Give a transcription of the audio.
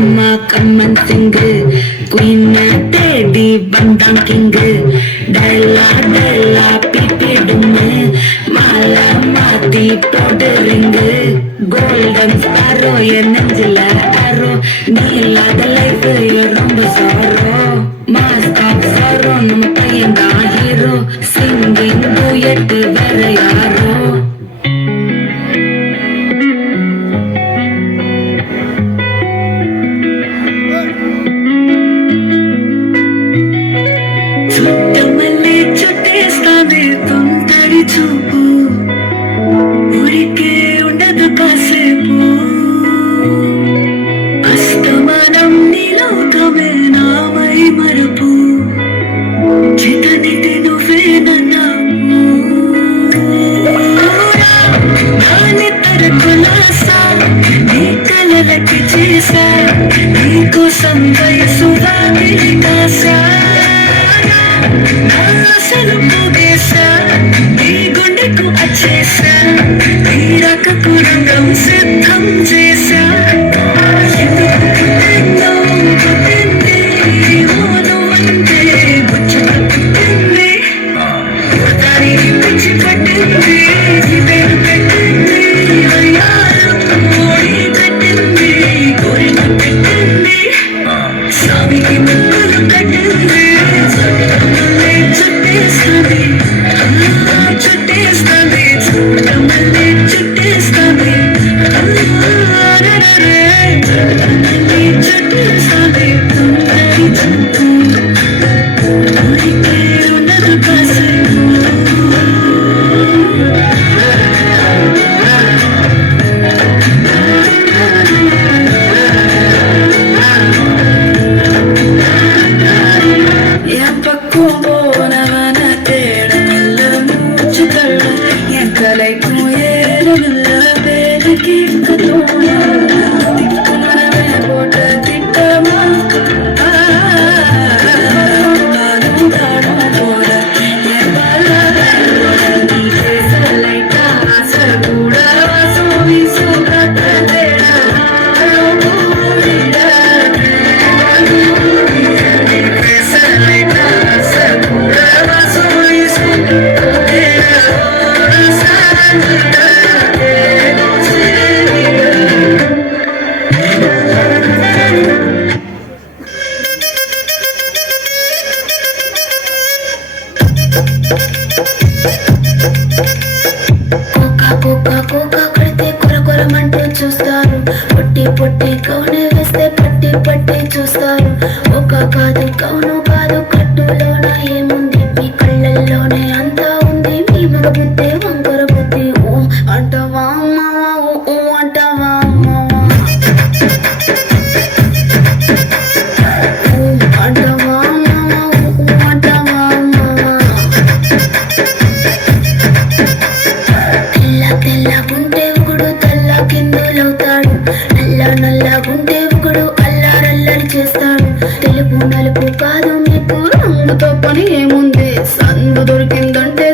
மாமா கம்மன் சிங்கு குயின் தேடி வந்தான் கிங்கு டைலா டைலா பிபிடுன்னு மாலை மாத்தி போடுறீங்க கோல்டன் ஸ்பாரோ என் நெஞ்சில ஆரோ நீ இல்லாத லைஃப் ரொம்ப சாரோ மாஸ்க் ஆஃப் சாரோ நம்ம பையன் தான் ஹீரோ சிங்கிங் டூயட் வேற யாரோ చుట్టమల్లి చుట్టేస్తాంది తొందరి చూపు ఊరికే ఉండదు కాసేపు అస్తమానం నీలోకమే నామై మరపు చితనిది నువ్వే నన్నావు నానిద్దర కులాసా నీ కలలకి చేసా నీకోసం వయసుగా కాసా అసలు పోగేసా నీ గుండెకు వచ్చేసా నీ రకకు రంగం సిద్ధం చేసా ఎందుకు పుట్టిందో పుట్టింది మౌనం అంటే బుచ్చు పుట్టింది దాని పిచ్చి పట్టింది పేరు పెట్టింది అయ్యారం ఓడి కట్టింది కోరిక పెట్టింది స్వామికి ముక్కులు కట్టింది చుట్టేస్తుంది చుట్టేస్తుంది చుట్టమల్లి చుట్టేస్తుంది చుట్టేస్తుంది ఊరికే ఉండదు కాసేపు చూస్తారు పొట్టి పొట్టి కౌనే వేస్తే పట్టి పట్టి చూస్తారు ఒక కాదు కౌను కాదు కట్టులోన ఏముంది మీ కళ్ళల్లోనే అంతా ఉంది మీ మగ బుద్ధి వంకర బుద్ధి ఓ అంటవా మావా ఓ అంటవా మావా ఓ అంటవా మావా ఓ అంటవా మావా తెల్ల తెల్లగుంటే కిందులవుతాడు నల్ల నల్లగుంటే ఒకడు అల్లారల్లరి చేస్తాడు తెలుపు నలుపు కాదు మీకు రంగుతో పని ఏముంది సందు దొరికిందంటే